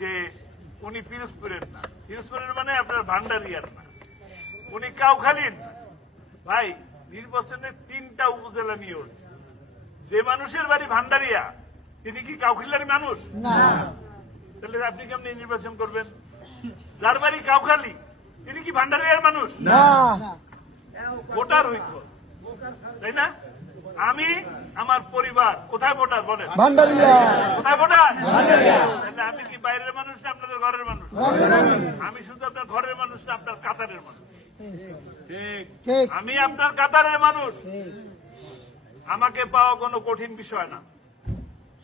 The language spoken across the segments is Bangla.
যে উনি পিরোজপুরের না, পিরোজপুরের মানে আপনার ভান্ডারিয়ার না, উনি কাউখালীর না। ভাই নির্বাচনে 3টা উপজেলা নিয়ে উঠছে, যে মানুষের বাড়ি ভান্ডারিয়া তিনি কি কাউখালীর মানুষ না? তাহলে আপনি কেমনি নির্বাচন করবেন? যার বাড়ি কাউখালী তিনি কি ভান্ডারিয়ার মানুষ না? ভোটার হইত, তাই না? আমি আমার পরিবার কোথায় ভোটার বলেন? কোথায় ভোটার? তাহলে আমি কি বাইরের মানুষ না আপনাদের ঘরের মানুষ? আমি শুধু আপনার ঘরের মানুষ না আপনার কাতারের মানুষ? আমি আপনার কাতারের মানুষ। আমাকে পাওয়া কোনো কঠিন বিষয় না।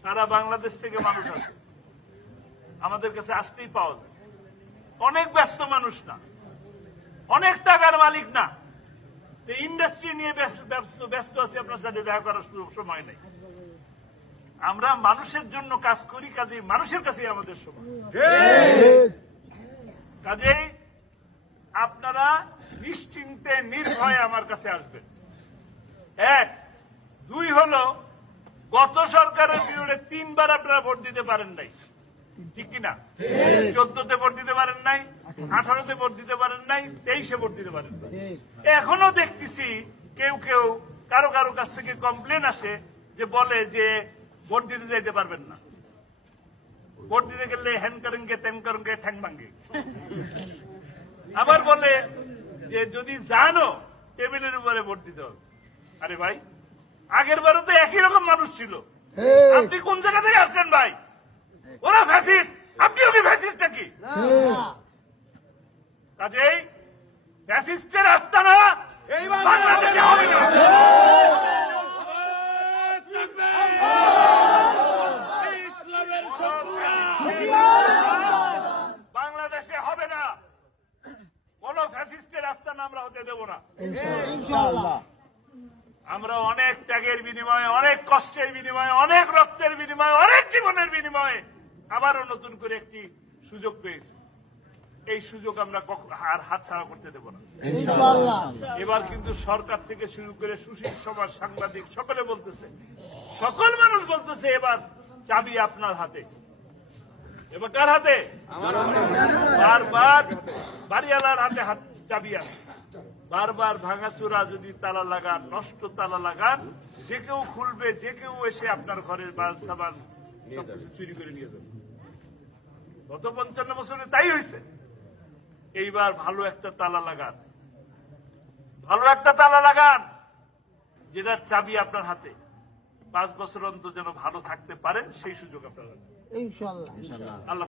সারা বাংলাদেশ থেকে মানুষ আছে, আমাদের কাছে আসতেই পাওয়া যায়। অনেক ব্যস্ত মানুষ না, অনেক টাকার মালিক না, ইন্ডাস্ট্রি নিয়ে ব্যস্ত আছি, আপনার সাথে দেখা করার সময় নেই। আমরা মানুষের জন্য কাজ করি, কাজেই মানুষের কাছে আমাদের সময়। কাজেই আপনারা নিশ্চিন্তে নির্ভয়ে আমার কাছে আসবেন। 1, 2 হলো গত সরকারের বিরুদ্ধে 3বার আপনারা ভোট দিতে পারেন নাই, ঠিক কিনা? 14তে ভোট দিতে পারেন নাই, 18তে ভোট দিতে পারেন নাই, 23-এ ভোট দিতে পারেন নাই। এখনো দেখতেছি কেউ কেউ কারো কারো কাছ থেকে কমপ্লেন আসে যে বলে যে ভোট দিতে যাইতে পারবেন না, ভোট দিতে গেলে হ্যান করেঙ্গে ত্যান করেঙ্গে ঠ্যাং ভাঙ্গে। আবার বলে যে যদি জানো টেবিলের উপরে ভোট দিতে হবে। আরে ভাই, আগের বারও তো একই রকম মানুষ ছিল, আপনি কোন জায়গা থেকে আসলেন ভাই? ওরা ফ্যাসিস্ট, আপনিও কি ফ্যাসিস্ট নাকি? কাজেই ফ্যাসিস্টের আস্তানা এই বাংলাদেশে হবে না। বাংলাদেশে হবে না, কোন ফ্যাসিস্টের আস্তানা আমরা হতে দেব না ইনশাআল্লাহ। আমরা অনেক ত্যাগের বিনিময়ে, অনেক কষ্টের বিনিময়ে, অনেক রক্তের বিনিময়ে, অনেক জীবনের বিনিময়ে আবারও নতুন করে একটি সুযোগ পেয়েছি। এই সুযোগ আমরা আর হাতছাড়া করতে দেব না ইনশাআল্লাহ। এবার কিন্তু সরকার থেকে শুরু করে সুশীল সমাজ, সাংবাদিক সকলে বলতেছে, সকল মানুষ বলতেছে এবার চাবি আপনার হাতে। এবার কার হাতে? বারবার বাড়িওয়ালার হাতে চাবি আছে। বারবার ভাঙাচোরা যদি তালা লাগান, নষ্ট তালা লাগান, যে কেউ খুলবে, যে কেউ এসে আপনার ঘরের বাল সাবান সবকিছু চুরি করে নিয়ে যাবে। গত 55 বছরে তাই হয়েছে। এইবার ভালো একটা তালা লাগান, ভালো একটা তালা লাগান, যেটার চাবি আপনার হাতে। 5 বছর অন্তর যেন ভালো থাকতে পারেন, সেই সুযোগ আপনার ইনশাআল্লাহ। আল্লাহ